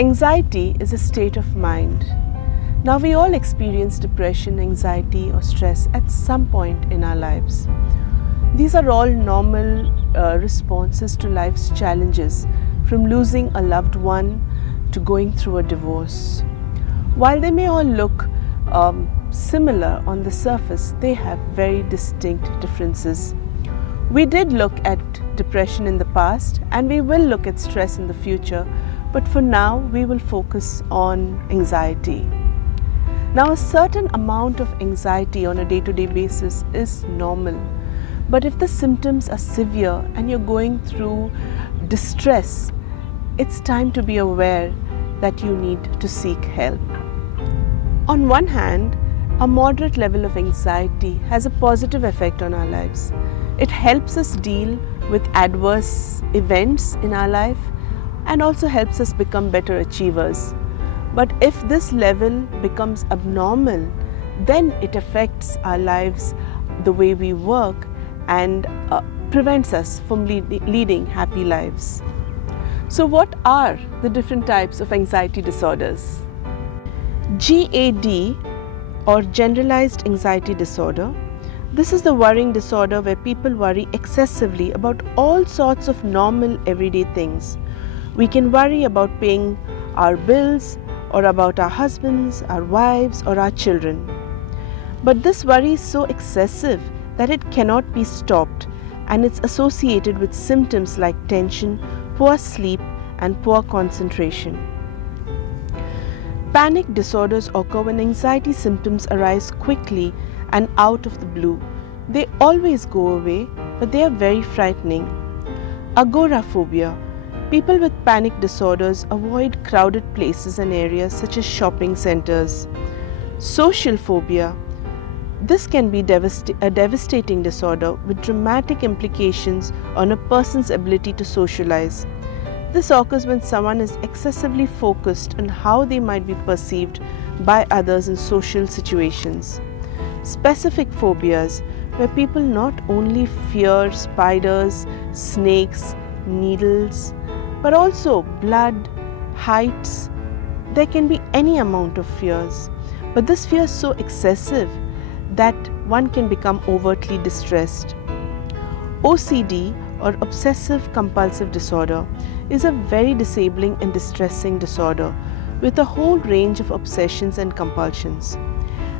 Anxiety is a state of mind. Now, we all experience depression, anxiety, or stress at some point in our lives. These are all normal responses to life's challenges, from losing a loved one to going through a divorce. While they may all look similar on the surface, they have very distinct differences. We did look at depression in the past, and we will look at stress in the future, but for now we will focus on anxiety. Now, a certain amount of anxiety on a day-to-day basis is normal, but if the symptoms are severe and you're going through distress, it's time to be aware that you need to seek help. On one hand, a moderate level of anxiety has a positive effect on our lives. It helps us deal with adverse events in our life and also helps us become better achievers. But if this level becomes abnormal, then it affects our lives, the way we work, and prevents us from leading happy lives. So what are the different types of anxiety disorders? GAD, or Generalized Anxiety Disorder. This is the worrying disorder where people worry excessively about all sorts of normal everyday things. We can worry about paying our bills, or about our husbands, our wives, or our children. But this worry is so excessive that it cannot be stopped, and it's associated with symptoms like tension, poor sleep, and poor concentration. Panic disorders occur when anxiety symptoms arise quickly and out of the blue. They always go away, but they are very frightening. Agoraphobia. People with panic disorders avoid crowded places and areas such as shopping centers. Social phobia. This can be a devastating disorder with dramatic implications on a person's ability to socialize. This occurs when someone is excessively focused on how they might be perceived by others in social situations. Specific phobias, where people not only fear spiders, snakes, needles, but also blood, heights. There can be any amount of fears, but this fear is so excessive that one can become overtly distressed. OCD, or Obsessive Compulsive Disorder, is a very disabling and distressing disorder with a whole range of obsessions and compulsions.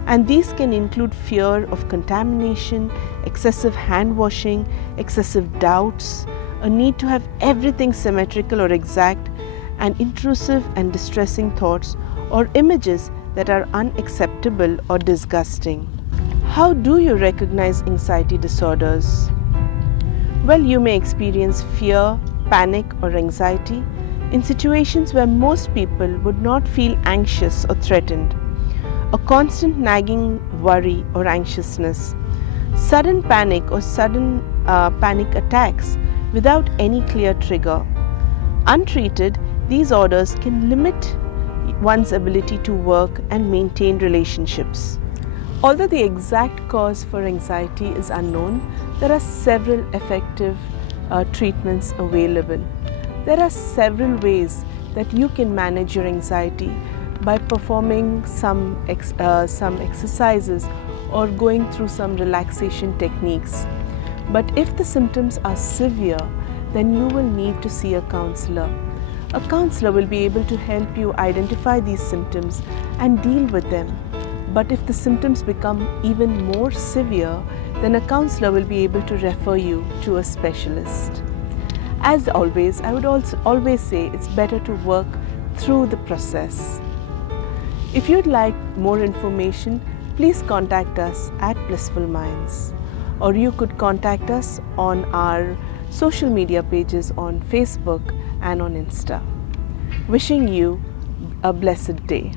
And these can include fear of contamination, excessive hand washing, excessive doubts, a need to have everything symmetrical or exact, and intrusive and distressing thoughts or images that are unacceptable or disgusting. How do you recognize anxiety disorders? Well, you may experience fear, panic, or anxiety in situations where most people would not feel anxious or threatened. A constant nagging worry or anxiousness, sudden panic or sudden panic attacks without any clear trigger. Untreated, these disorders can limit one's ability to work and maintain relationships. Although the exact cause for anxiety is unknown, there are several effective treatments available. There are several ways that you can manage your anxiety by performing some exercises or going through some relaxation techniques. But if the symptoms are severe, then you will need to see a counselor. A counselor will be able to help you identify these symptoms and deal with them. But if the symptoms become even more severe, then a counselor will be able to refer you to a specialist. As always, I would always say it's better to work through the process. If you'd like more information, please contact us at Blissful Minds, or you could contact us on our social media pages on Facebook and on Insta. Wishing you a blessed day.